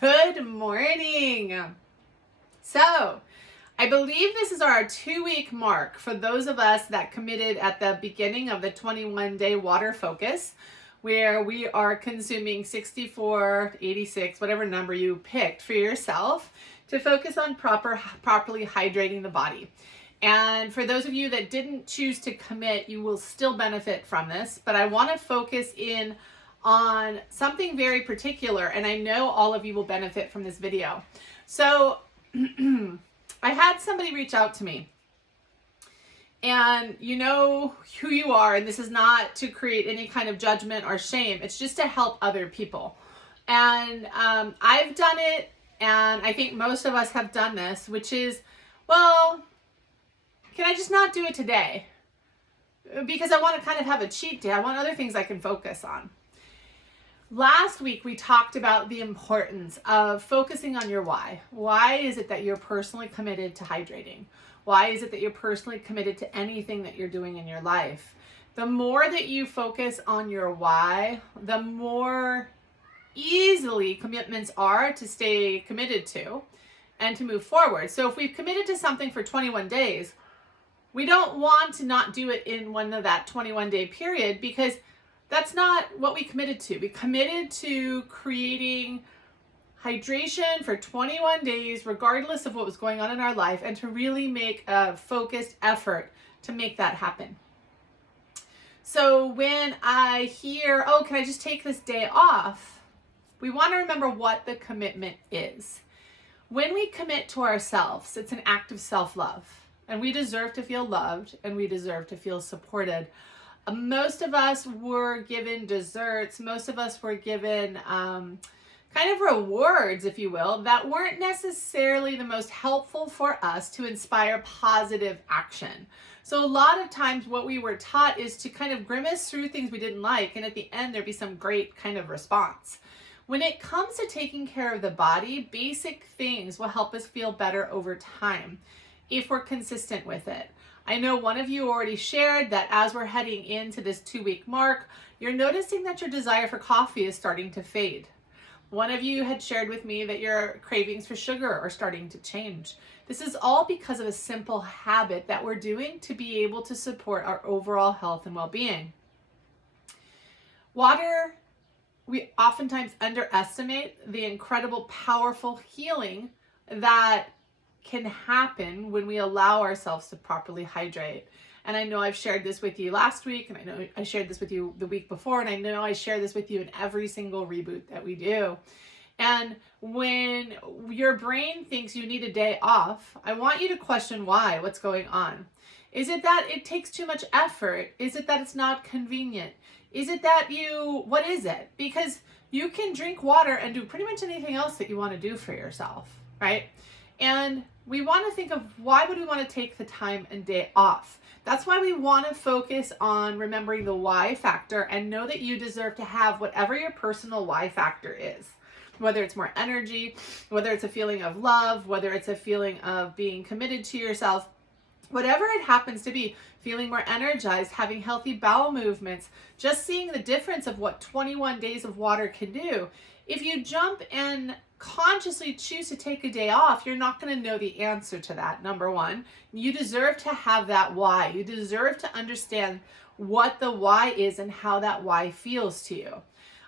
Good morning. So, I believe this is our 2-week mark for those of us that committed at the beginning of the 21-day water focus, where we are consuming 64, 86, whatever number you picked for yourself to focus on properly hydrating the body. And for those of you that didn't choose to commit, you will still benefit from this, but I want to focus in on something very particular, and I know all of you will benefit from this video. So I had somebody reach out to me, and you know who you are, and this is not to create any kind of judgment or shame. It's just to help other people. And I've done it, and I think most of us have done this, which is, well, can I just not do it today? Because I want to kind of have a cheat day. I want other things I can focus on. Last week, we talked about the importance of focusing on your why. Why is it that you're personally committed to hydrating? Why is it that you're personally committed to anything that you're doing in your life? The more that you focus on your why, the more easily commitments are to stay committed to and to move forward. So if we've committed to something for 21 days, we don't want to not do it in one of that 21-day period, because that's not what we committed to. We committed to creating hydration for 21 days, regardless of what was going on in our life, and to really make a focused effort to make that happen. So when I hear, oh, can I just take this day off? We want to remember what the commitment is. When we commit to ourselves, it's an act of self-love, and we deserve to feel loved, and we deserve to feel supported. Most of us were given desserts. Most of us were given kind of rewards, if you will, that weren't necessarily the most helpful for us to inspire positive action. So a lot of times what we were taught is to kind of grimace through things we didn't like, and at the end there'd be some great kind of response. When it comes to taking care of the body, basic things will help us feel better over time if we're consistent with it. I know one of you already shared that as we're heading into this 2-week mark, you're noticing that your desire for coffee is starting to fade. One of you had shared with me that your cravings for sugar are starting to change. This is all because of a simple habit that we're doing to be able to support our overall health and well-being. Water, we oftentimes underestimate the incredible, powerful healing that can happen when we allow ourselves to properly hydrate. And I know I've shared this with you last week, and I know I shared this with you the week before, and I know I share this with you in every single reboot that we do. And when your brain thinks you need a day off, I want you to question why. What's going on? Is it that it takes too much effort? Is it that it's not convenient? Is it that what is it? Because you can drink water and do pretty much anything else that you want to do for yourself, right? And we want to think of, why would we want to take the time and day off? That's why we want to focus on remembering the why factor and know that you deserve to have whatever your personal why factor is. Whether it's more energy, whether it's a feeling of love, whether it's a feeling of being committed to yourself, whatever it happens to be, feeling more energized, having healthy bowel movements, just seeing the difference of what 21 days of water can do. If you jump and consciously choose to take a day off, you're not going to know the answer to that. Number one, you deserve to have that why. You deserve to understand what the why is and how that why feels to you.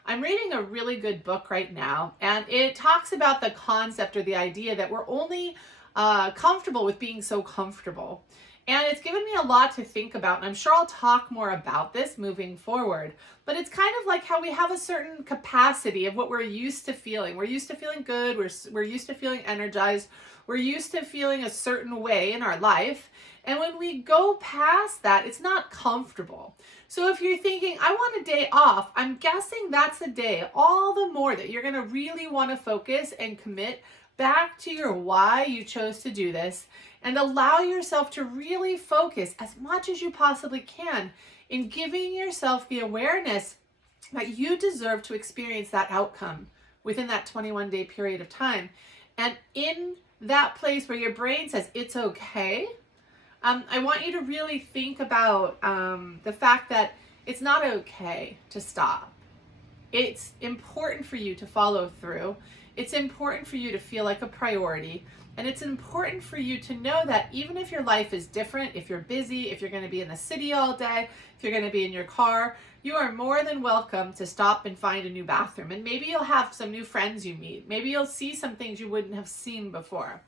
I'm reading a really good book right now, and it talks about the concept or the idea that we're only comfortable with being so comfortable. And it's given me a lot to think about, and I'm sure I'll talk more about this moving forward. But it's kind of like how we have a certain capacity of what we're used to feeling. We're used to feeling good. We're used to feeling energized. We're used to feeling a certain way in our life. And when we go past that, it's not comfortable. So if you're thinking, I want a day off, I'm guessing that's a day all the more that you're going to really want to focus and commit back to your why you chose to do this, and allow yourself to really focus as much as you possibly can in giving yourself the awareness that you deserve to experience that outcome within that 21-day period of time. And in that place where your brain says it's okay, I want you to really think about the fact that it's not okay to stop. It's important for you to follow through. It's important for you to feel like a priority. And it's important for you to know that even if your life is different, if you're busy, if you're going to be in the city all day, if you're going to be in your car, you are more than welcome to stop and find a new bathroom. And maybe you'll have some new friends you meet. Maybe you'll see some things you wouldn't have seen before.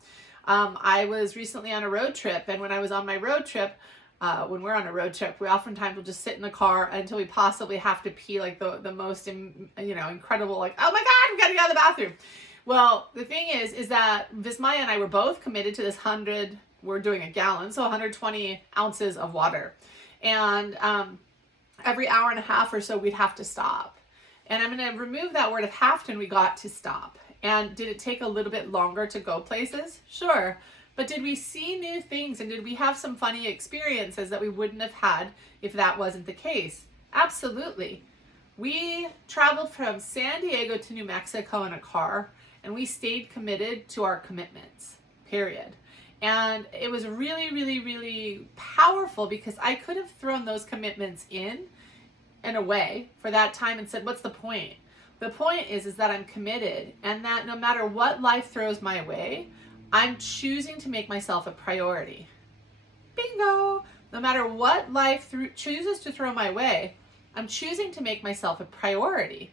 I was recently on a road trip, and when I was on my road trip, when we're on a road trip, we oftentimes will just sit in the car until we possibly have to pee, like the most, incredible, like, oh my God, we got to get out of the bathroom. Well, the thing is that Vismaya and I were both committed to this we're doing a gallon, so 120 ounces of water. And every hour and a half or so, we'd have to stop. And I'm going to remove that word of have to, and we got to stop. And did it take a little bit longer to go places? Sure. But did we see new things, and did we have some funny experiences that we wouldn't have had if that wasn't the case? Absolutely. We traveled from San Diego to New Mexico in a car, and we stayed committed to our commitments, period. And it was really, really, really powerful because I could have thrown those commitments in away for that time and said, what's the point? The point is that I'm committed, and that no matter what life throws my way, I'm choosing to make myself a priority. Bingo! No matter what life chooses to throw my way, I'm choosing to make myself a priority.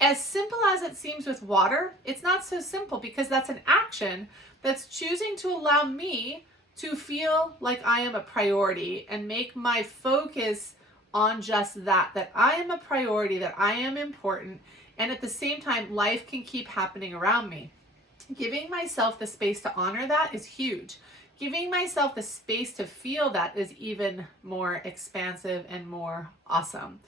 As simple as it seems with water, it's not so simple because that's an action that's choosing to allow me to feel like I am a priority and make my focus on just that I am a priority, that I am important, and at the same time, life can keep happening around me. Giving myself the space to honor that is huge. Giving myself the space to feel that is even more expansive and more awesome.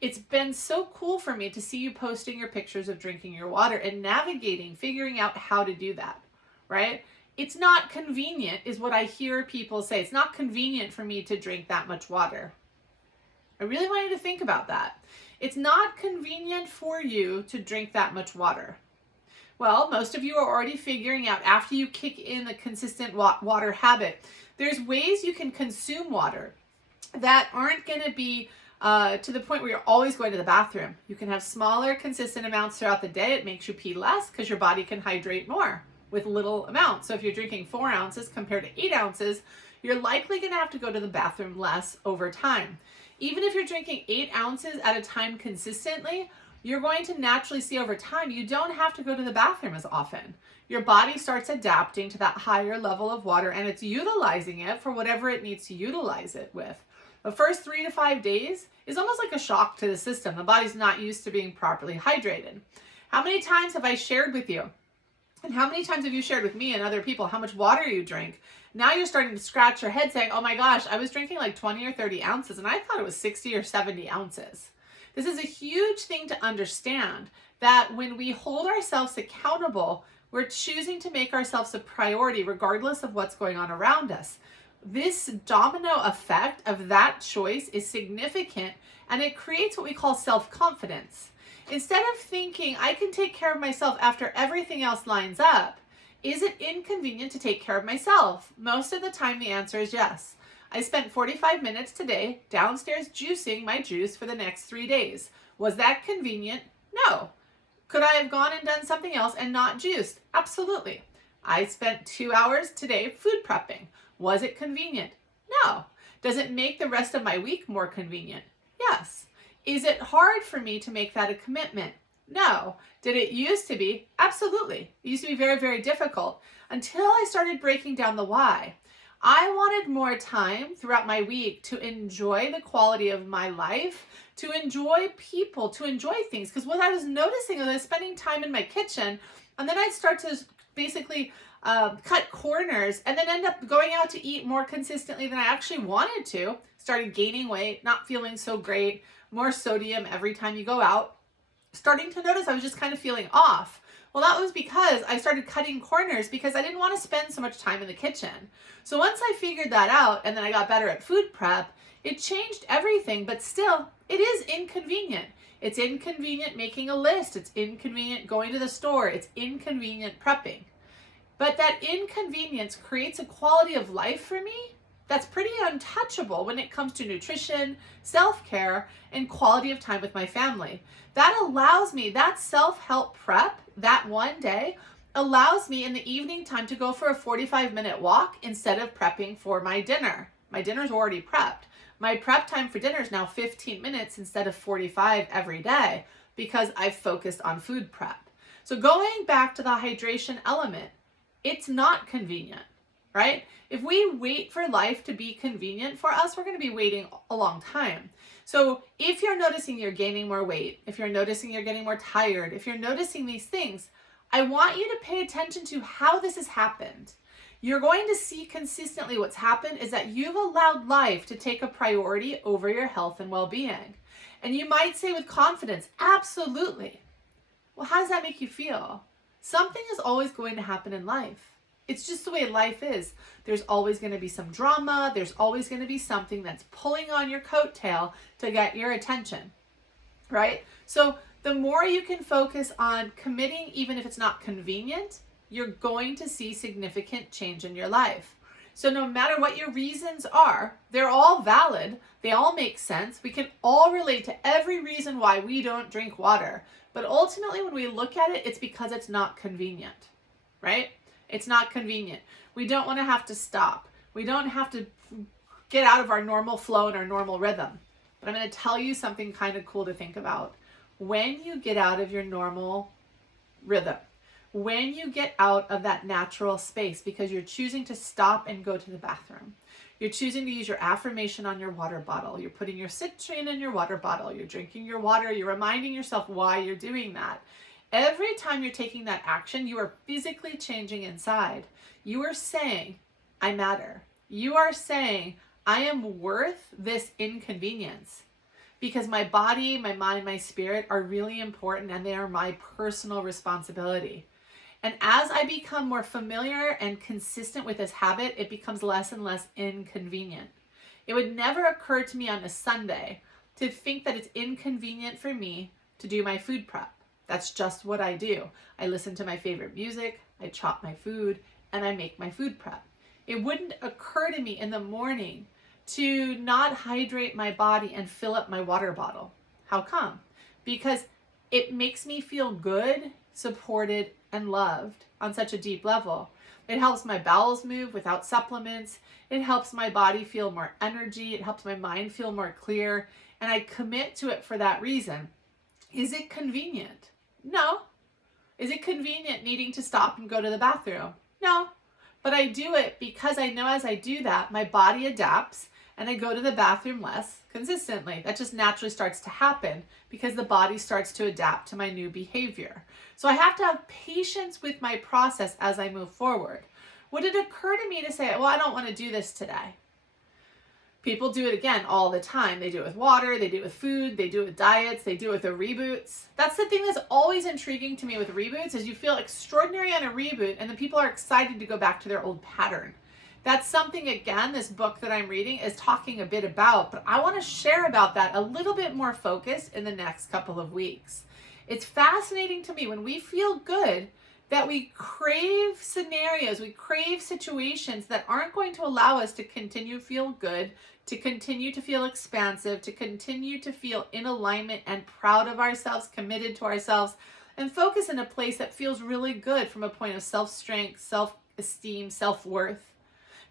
It's been so cool for me to see you posting your pictures of drinking your water and navigating, figuring out how to do that, right? It's not convenient, is what I hear people say. It's not convenient for me to drink that much water. I really want you to think about that. It's not convenient for you to drink that much water. Well, most of you are already figuring out, after you kick in the consistent water habit, there's ways you can consume water that aren't going to be to the point where you're always going to the bathroom. You can have smaller, consistent amounts throughout the day. It makes you pee less because your body can hydrate more with little amounts. So if you're drinking 4 ounces compared to 8 ounces, you're likely going to have to go to the bathroom less over time. Even if you're drinking 8 ounces at a time consistently, you're going to naturally see over time you don't have to go to the bathroom as often. Your body starts adapting to that higher level of water, and it's utilizing it for whatever it needs to utilize it with. The first 3 to 5 days is almost like a shock to the system. The body's not used to being properly hydrated. How many times have I shared with you? And how many times have you shared with me and other people how much water you drink? Now you're starting to scratch your head saying, oh my gosh, I was drinking like 20 or 30 ounces and I thought it was 60 or 70 ounces. This is a huge thing to understand, that when we hold ourselves accountable, we're choosing to make ourselves a priority regardless of what's going on around us. This domino effect of that choice is significant, and it creates what we call self-confidence. Instead of thinking, I can take care of myself after everything else lines up, is it inconvenient to take care of myself? Most of the time, the answer is yes. I spent 45 minutes today downstairs juicing my juice for the next 3 days. Was that convenient? No. Could I have gone and done something else and not juiced? Absolutely. I spent 2 hours today food prepping. Was it convenient? No. Does it make the rest of my week more convenient? Yes. Is it hard for me to make that a commitment? No. Did it used to be? Absolutely. It used to be very, very difficult until I started breaking down the why. I wanted more time throughout my week to enjoy the quality of my life, to enjoy people, to enjoy things. Because what I was noticing was I was spending time in my kitchen, and then I'd start to basically cut corners and then end up going out to eat more consistently than I actually wanted to. Started gaining weight, not feeling so great, more sodium every time you go out. Starting to notice I was just kind of feeling off. Well, that was because I started cutting corners because I didn't want to spend so much time in the kitchen. So once I figured that out and then I got better at food prep, it changed everything, but still, it is inconvenient. It's inconvenient making a list. It's inconvenient going to the store. It's inconvenient prepping. But that inconvenience creates a quality of life for me that's pretty untouchable when it comes to nutrition, self-care, and quality of time with my family. That allows me, that self-help prep, that one day, allows me in the evening time to go for a 45-minute walk instead of prepping for my dinner. My dinner's already prepped. My prep time for dinner is now 15 minutes instead of 45 every day because I've focused on food prep. So going back to the hydration element, it's not convenient, right? If we wait for life to be convenient for us, we're going to be waiting a long time. So if you're noticing you're gaining more weight, if you're noticing you're getting more tired, if you're noticing these things, I want you to pay attention to how this has happened. You're going to see consistently what's happened is that you've allowed life to take a priority over your health and well-being. And you might say with confidence, absolutely. Well, how does that make you feel? Something is always going to happen in life. It's just the way life is. There's always going to be some drama. There's always going to be something that's pulling on your coattail to get your attention, right? So the more you can focus on committing, even if it's not convenient, you're going to see significant change in your life. So no matter what your reasons are, they're all valid. They all make sense. We can all relate to every reason why we don't drink water. But ultimately, when we look at it, it's because it's not convenient, right? It's not convenient. We don't want to have to stop. We don't have to get out of our normal flow and our normal rhythm. But I'm going to tell you something kind of cool to think about. When you get out of your normal rhythm, when you get out of that natural space because you're choosing to stop and go to the bathroom, you're choosing to use your affirmation on your water bottle, you're putting your citrine in your water bottle, you're drinking your water, you're reminding yourself why you're doing that. Every time you're taking that action, you are physically changing inside. You are saying, I matter. You are saying, I am worth this inconvenience because my body, my mind, my spirit are really important and they are my personal responsibility. And as I become more familiar and consistent with this habit, it becomes less and less inconvenient. It would never occur to me on a Sunday to think that it's inconvenient for me to do my food prep. That's just what I do. I listen to my favorite music, I chop my food, and I make my food prep. It wouldn't occur to me in the morning to not hydrate my body and fill up my water bottle. How come? Because it makes me feel good, supported, and loved on such a deep level. It helps my bowels move without supplements. It helps my body feel more energy. It helps my mind feel more clear. And I commit to it for that reason. Is it convenient? No. Is it convenient needing to stop and go to the bathroom? No. But I do it because I know as I do that, my body adapts and I go to the bathroom less consistently. That just naturally starts to happen because the body starts to adapt to my new behavior. So I have to have patience with my process as I move forward. Would it occur to me to say, well, I don't want to do this today? People do it again all the time. They do it with water, they do it with food, they do it with diets, they do it with their reboots. That's the thing that's always intriguing to me with reboots is you feel extraordinary on a reboot and then people are excited to go back to their old pattern. That's something, again, this book that I'm reading is talking a bit about, but I want to share about that a little bit more focused in the next couple of weeks. It's fascinating to me when we feel good that we crave scenarios, we crave situations that aren't going to allow us to continue to feel good, to continue to feel expansive, to continue to feel in alignment and proud of ourselves, committed to ourselves, and focus in a place that feels really good from a point of self-strength, self-esteem, self-worth.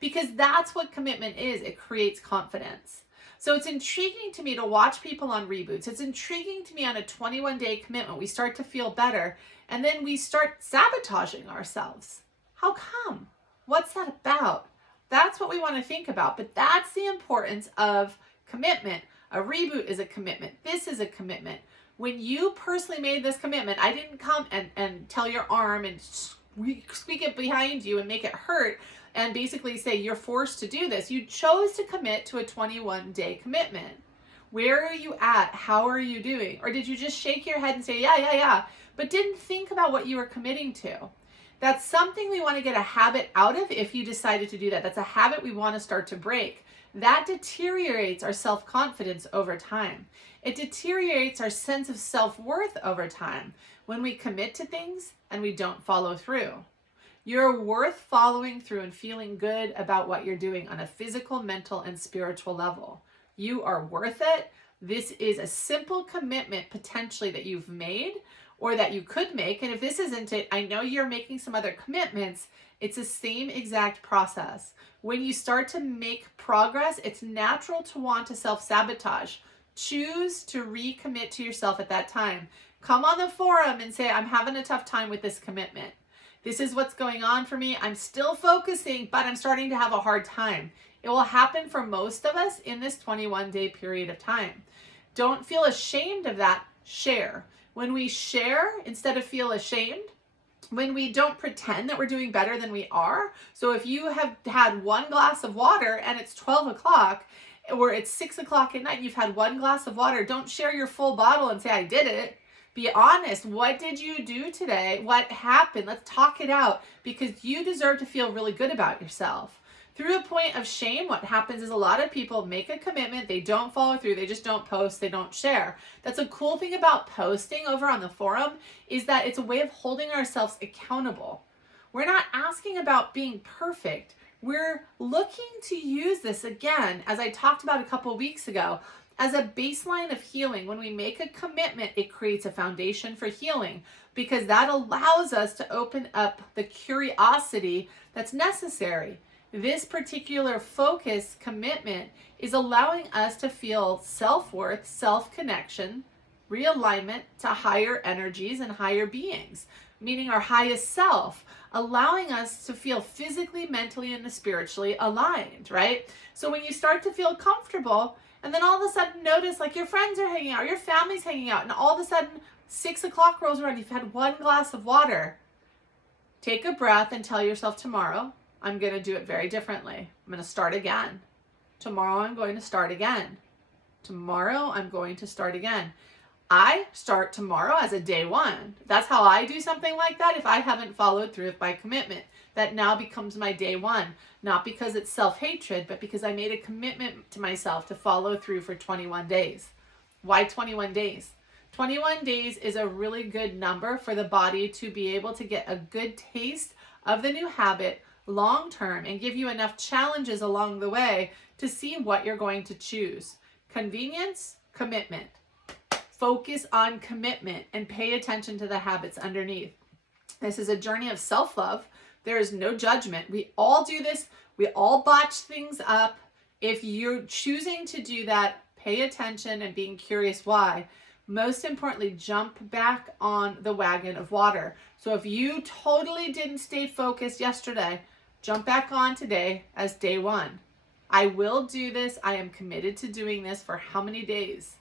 Because that's what commitment is. It creates confidence. So it's intriguing to me to watch people on reboots. It's intriguing to me on a 21-day commitment. We start to feel better and then we start sabotaging ourselves. How come? What's that about? That's what we want to think about. But that's the importance of commitment. A reboot is a commitment. This is a commitment. When you personally made this commitment, I didn't come and tell your arm and squeak it behind you and make it hurt and basically say you're forced to do this. You chose to commit to a 21-day commitment. Where are you at? How are you doing? Or did you just shake your head and say, yeah, but didn't think about what you were committing to? That's something we want to get a habit out of if you decided to do that. That's a habit we want to start to break. That deteriorates our self-confidence over time. It deteriorates our sense of self-worth over time when we commit to things and we don't follow through. You're worth following through and feeling good about what you're doing on a physical, mental, and spiritual level. You are worth it. This is a simple commitment potentially that you've made or that you could make. And if this isn't it, I know you're making some other commitments. It's the same exact process. When you start to make progress, it's natural to want to self-sabotage. Choose to recommit to yourself at that time. Come on the forum and say, I'm having a tough time with this commitment. This is what's going on for me. I'm still focusing, but I'm starting to have a hard time. It will happen for most of us in this 21-day period of time. Don't feel ashamed of that. Share. When we share, instead of feel ashamed, when we don't pretend that we're doing better than we are. So if you have had one glass of water and it's 12 o'clock or it's 6 o'clock at night and you've had one glass of water, don't share your full bottle and say, I did it. Be honest. What did you do today? What happened? Let's talk it out, because you deserve to feel really good about yourself. Through a point of shame, what happens is a lot of people make a commitment, they don't follow through, they just don't post, they don't share. That's a cool thing about posting over on the forum, is that it's a way of holding ourselves accountable. We're not asking about being perfect. We're looking to use this, again, as I talked about a couple weeks ago, as a baseline of healing. When we make a commitment, it creates a foundation for healing, because that allows us to open up the curiosity that's necessary. This particular focus commitment is allowing us to feel self-worth, self-connection, realignment to higher energies and higher beings, meaning our highest self, allowing us to feel physically, mentally, and spiritually aligned, right? So when you start to feel comfortable, and then all of a sudden notice like your friends are hanging out, your family's hanging out, and all of a sudden 6 o'clock rolls around, you've had one glass of water. Take a breath and tell yourself, tomorrow, I'm going to do it very differently. I'm going to start again. Tomorrow, I'm going to start again. Tomorrow, I'm going to start again. I start tomorrow as a day one. That's how I do something like that. If I haven't followed through with my commitment, that now becomes my day one. Not because it's self-hatred, but because I made a commitment to myself to follow through for 21 days. Why 21 days? 21 days is a really good number for the body to be able to get a good taste of the new habit long term and give you enough challenges along the way to see what you're going to choose. Convenience, commitment. Focus on commitment and pay attention to the habits underneath. This is a journey of self-love. There is no judgment. We all do this. We all botch things up. If you're choosing to do that, pay attention and being curious why. Most importantly, jump back on the wagon of water. So if you totally didn't stay focused yesterday, jump back on today as day one. I will do this. I am committed to doing this for how many days?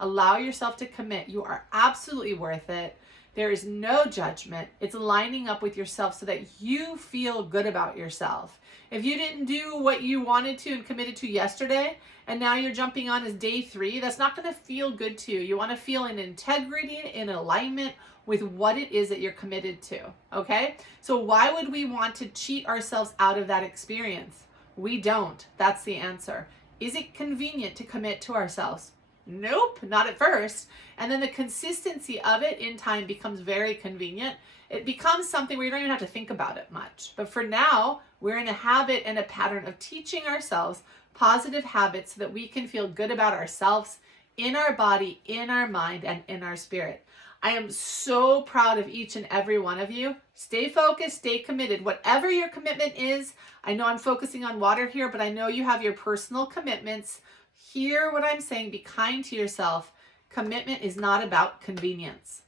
Allow yourself to commit. You are absolutely worth it. There is no judgment. It's lining up with yourself so that you feel good about yourself. If you didn't do what you wanted to and committed to yesterday, and now you're jumping on as day 3, that's not going to feel good to you. You want to feel in integrity, in alignment with what it is that you're committed to, okay? So why would we want to cheat ourselves out of that experience? We don't. That's the answer. Is it convenient to commit to ourselves? Nope, not at first. And then the consistency of it in time becomes very convenient. It becomes something where you don't even have to think about it much. But for now, we're in a habit and a pattern of teaching ourselves positive habits so that we can feel good about ourselves, in our body, in our mind, and in our spirit. I am so proud of each and every one of you. Stay focused, stay committed. Whatever your commitment is, I know I'm focusing on water here, but I know you have your personal commitments. Hear what I'm saying. Be kind to yourself. Commitment is not about convenience.